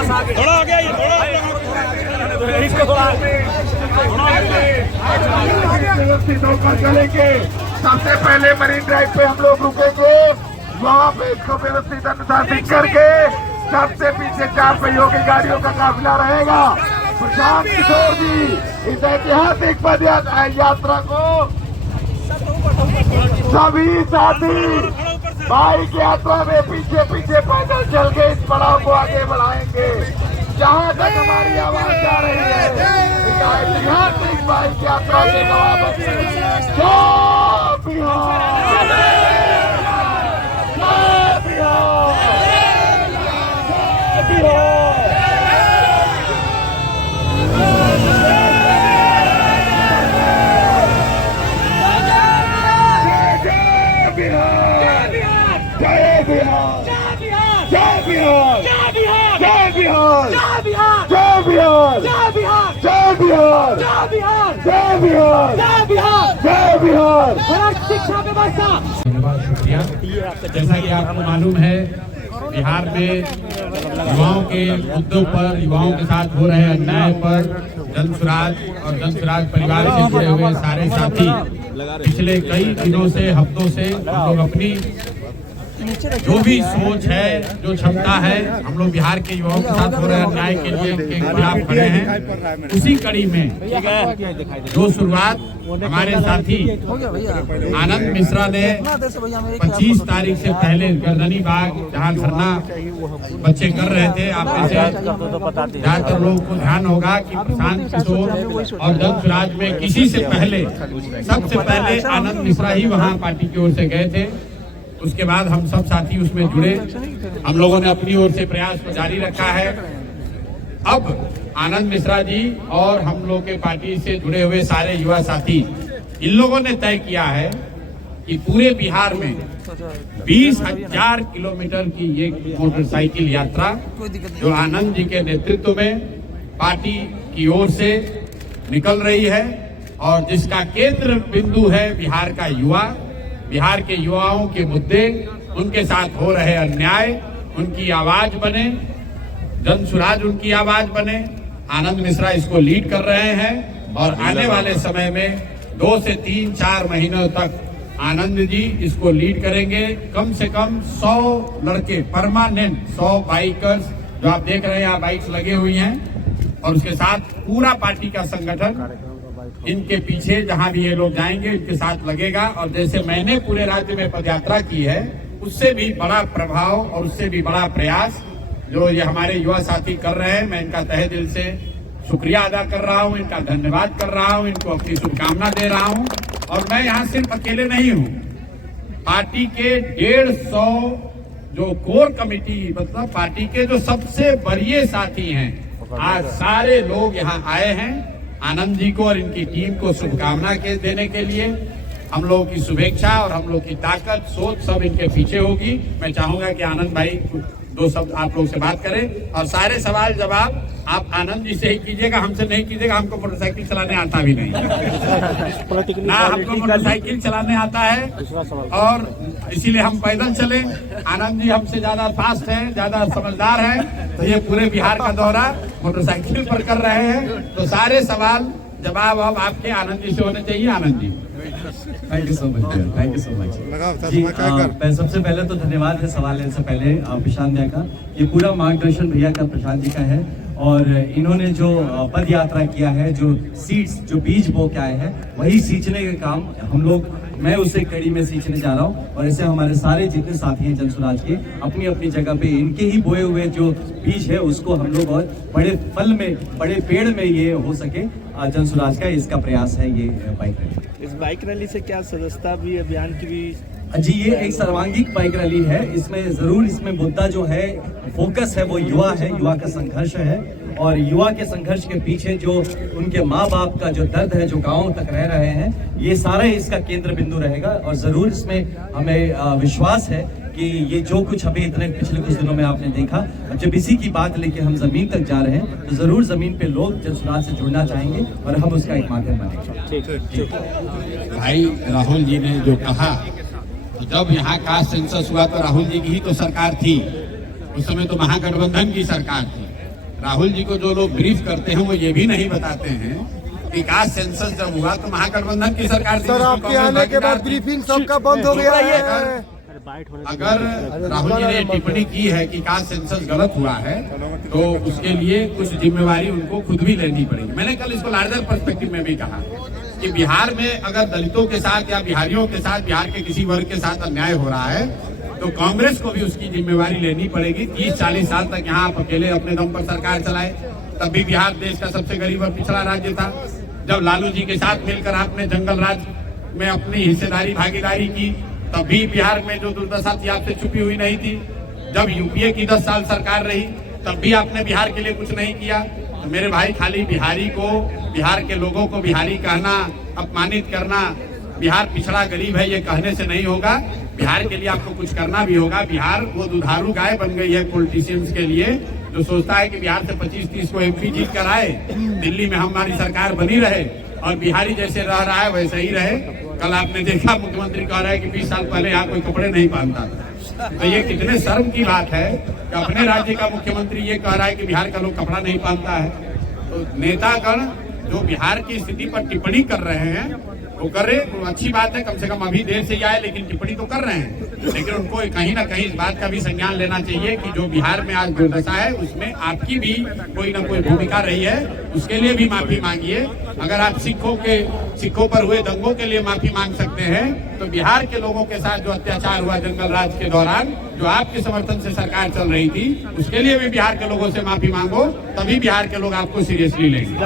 थोड़ा हो गया ये, थोड़ा व्यवस्थित होकर चलेंगे। सबसे पहले मरीन ड्राइव पे हम लोग रुकेंगे, वहाँ पे इसको व्यवस्थित अनुशासित करके सबसे पीछे 4 पहियों की गाड़ियों का काफिला रहेगा। प्रशांत किशोर जी इस ऐतिहासिक पद यात्रा को सभी साथी बाइक यात्रा में पीछे पीछे पैदल चल के इस पड़ाव को आगे बढ़ाएंगे। जहाँ तक हमारी आवाज जा रही है, ऐतिहासिक बाइक यात्रा के जवाब जय बिहार, जय बिहार, जय बिहार। जय बिहार, जय बिहार, जय बिहार, जय बिहार, जय बिहार, जय बिहार, जय बिहार, जय बिहार, जय बिहार, जय बिहार, जय बिहार, जय बिहार। शिक्षा व्यवस्था धन्यवाद, शुक्रिया। जैसा कि आपको मालूम है, बिहार में युवाओं के मुद्दों पर, युवाओं के साथ हो रहे अन्याय पर जन स्वराज और जन स्वराज परिवार से जुड़े हुए सारे साथी पिछले कई दिनों से, हफ्तों से हम लोग अपनी जो भी सोच है, जो क्षमता है, हम लोग बिहार के युवाओं के साथ हो रहे अन्याय के लिए उनके खिलाफ खड़े हैं। उसी कड़ी में जो शुरुआत हमारे साथी आनंद मिश्रा ने 25 तारीख से पहले गर्दनी बाग जहां धरना बच्चे कर रहे थे, आप में से ज्यादातर लोगों को ध्यान होगा कि प्रशांत किशोर और जन स्वराज में किसी से पहले, सबसे पहले आनंद मिश्रा ही वहां पार्टी की ओर से गए थे। उसके बाद हम सब साथी उसमें जुड़े, हम लोगों ने अपनी ओर से प्रयास को जारी रखा है। अब आनंद मिश्रा जी और हम लोग के पार्टी से जुड़े हुए सारे युवा साथी, इन लोगों ने तय किया है कि पूरे बिहार में 20,000 किलोमीटर की ये मोटरसाइकिल यात्रा जो आनंद जी के नेतृत्व में पार्टी की ओर से निकल रही है और जिसका केंद्र बिंदु है बिहार का युवा, बिहार के युवाओं के मुद्दे, उनके साथ हो रहे अन्याय, उनकी आवाज बने, जन स्वराज उनकी आवाज बने। आनंद मिश्रा इसको लीड कर रहे हैं और आने वाले समय में 2 से 3-4 महीनों तक आनंद जी इसको लीड करेंगे। कम से कम 100 लड़के परमानेंट, 100 बाइकर्स जो आप देख रहे हैं यहाँ बाइक्स लगे हुई हैं, और उसके साथ पूरा पार्टी का संगठन इनके पीछे जहां भी ये लोग जाएंगे इनके साथ लगेगा। और जैसे मैंने पूरे राज्य में पदयात्रा की है, उससे भी बड़ा प्रभाव और उससे भी बड़ा प्रयास जो ये हमारे युवा साथी कर रहे हैं, मैं इनका तहे दिल से शुक्रिया अदा कर रहा हूं, इनका धन्यवाद कर रहा हूं, इनको अपनी शुभकामना दे रहा हूं। और मैं यहाँ सिर्फ अकेले नहीं हूँ, पार्टी के 150 जो कोर कमेटी, मतलब पार्टी के जो सबसे वरीय साथी हैं, आज सारे लोग यहाँ आए हैं आनंद जी को और इनकी टीम को शुभकामना के देने के लिए। हम लोगों की शुभेच्छा और हम लोग की ताकत, सोच सब इनके पीछे होगी। मैं चाहूंगा कि आनंद भाई 2 शब्द आप लोग से बात करें और सारे सवाल जवाब आप आनंद जी से ही कीजिएगा, हमसे नहीं कीजिएगा। हमको मोटरसाइकिल चलाने आता भी नहीं ना, हमको मोटरसाइकिल चलाने आता है और इसीलिए हम पैदल चले। आनंद जी हमसे ज्यादा फास्ट हैं, ज्यादा समझदार हैं, तो ये पूरे बिहार का दौरा मोटरसाइकिल पर कर रहे हैं। तो सारे सवाल जवाब अब आपके आनंद जी से होने चाहिए। Anand ji, thank you so much, thank you so much ji. सबसे पहले तो धन्यवाद है सवाल लेने से पहले प्रशांत भैया का। ये पूरा मार्गदर्शन भैया का, प्रशांत जी का है। और इन्होंने जो पद यात्रा किया है, जो सीड्स, जो बीज बो के आए हैं, वही सींचने का काम हम लोग, मैं उसे कड़ी में सींचने जा रहा हूँ। और ऐसे हमारे सारे जितने साथी हैं जन स्वराज के, अपनी अपनी जगह पे इनके ही बोए हुए जो बीज है उसको हम लोग और बड़े फल में, बड़े पेड़ में ये हो सके, जन स्वराज का इसका प्रयास है ये बाइक रैली। इस बाइक रैली से क्या सदस्यता भी, अभियान की भी जी, ये एक सर्वांगीण बाइक रैली है। इसमें जरूर, इसमें मुद्दा जो है, फोकस है वो युवा है, युवा का संघर्ष है। और युवा के संघर्ष के पीछे जो उनके माँ बाप का जो दर्द है, जो गाँव तक रह रहे हैं, ये सारा इसका केंद्र बिंदु रहेगा। और जरूर इसमें हमें विश्वास है कि ये जो कुछ अभी इतने पिछले कुछ दिनों में आपने देखा, जब इसी की बात लेके हम जमीन तक जा रहे हैं, तो जरूर जमीन पे लोग जन स्वराज से जुड़ना चाहेंगे और हम उसका एक माध्यम बनेंगे। भाई राहुल जी ने जो कहा, तो जब यहाँ कास्ट सेंसस हुआ तो राहुल जी की ही तो सरकार थी, उस समय तो महागठबंधन की सरकार थी। राहुल जी को जो लोग ब्रीफ करते हैं वो ये भी नहीं बताते हैं कि कास्ट सेंसस जब हुआ तो महागठबंधन की सरकार थी, सर आपके आने के बाद ब्रीफिंग सबका बंद हो गया है। अगर राहुल जी ने टिप्पणी की है कि कास्ट सेंसस गलत हुआ है तो उसके लिए कुछ जिम्मेवारी उनको खुद भी लेनी पड़ेगी। मैंने कल इसको लार्जर पर्सपेक्टिव में भी कहा कि बिहार में अगर दलितों के साथ या बिहारियों के साथ, बिहार के किसी वर्ग के साथ अन्याय हो रहा है तो कांग्रेस को भी उसकी जिम्मेवारी लेनी पड़ेगी। 30-40 साल तक यहाँ आप अकेले अपने दम पर सरकार चलाए, तब भी बिहार देश का सबसे गरीब और पिछड़ा राज्य था। जब लालू जी के साथ मिलकर आपने जंगल राज में अपनी हिस्सेदारी भागीदारी की, तब भी बिहार में जो दुर्दशा थी आपसे छुपी हुई नहीं थी। जब यूपीए की 10 साल सरकार रही तब भी आपने बिहार के लिए कुछ नहीं किया। तो मेरे भाई, खाली बिहारी को, बिहार के लोगों को बिहारी कहना, अपमानित करना, बिहार पिछड़ा गरीब है, ये कहने से नहीं होगा। बिहार के लिए आपको कुछ करना भी होगा। बिहार वो दुधारू गाय बन गई है पॉलिटिशियंस के लिए, जो सोचता है कि बिहार से 25-30 को एमपी जीत कर आए, दिल्ली में हमारी सरकार बनी रहे और बिहारी जैसे रह रहा है वैसे ही रहे। कल आपने देखा मुख्यमंत्री कह रहा है कि 20 साल पहले यहाँ कोई कपड़े नहीं पहनता था। तो ये कितने शर्म की बात है कि अपने राज्य का मुख्यमंत्री ये कह रहा है कि बिहार का लोग कपड़ा नहीं पहनता है। तो नेतागण जो बिहार की स्थिति पर टिप्पणी कर रहे हैं वो कर रहे, तो अच्छी बात है, कम से कम अभी देर से ही आए लेकिन टिप्पणी तो कर रहे हैं। लेकिन उनको कहीं ना कहीं इस बात का भी संज्ञान लेना चाहिए कि जो बिहार में आज दुर्दशा है उसमें आपकी भी कोई ना कोई भूमिका रही है, उसके लिए भी माफी मांगिए। अगर आप सिखों पर हुए दंगों के लिए माफी मांग सकते हैं तो बिहार के लोगों के साथ जो अत्याचार हुआ जंगल राज के दौरान, जो आपके समर्थन से सरकार चल रही थी, उसके लिए भी बिहार के लोगों से माफी मांगो, तभी बिहार के लोग आपको सीरियसली लेंगे।